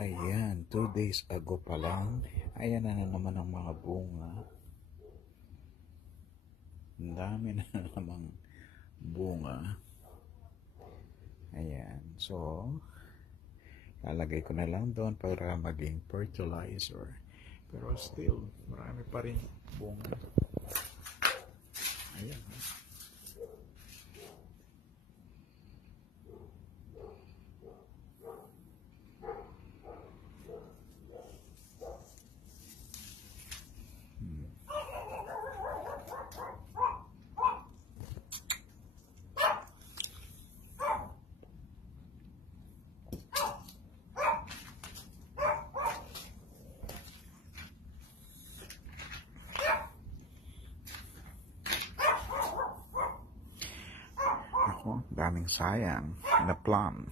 Ayan, 2 days ago pa lang, ayan na naman ang mga bunga. Ang dami na namang bunga. Ayan, so, lalagay ko na lang doon para maging fertilizer. Pero still, marami pa rin bunga. Ayan. Ako, daming sayang na plum.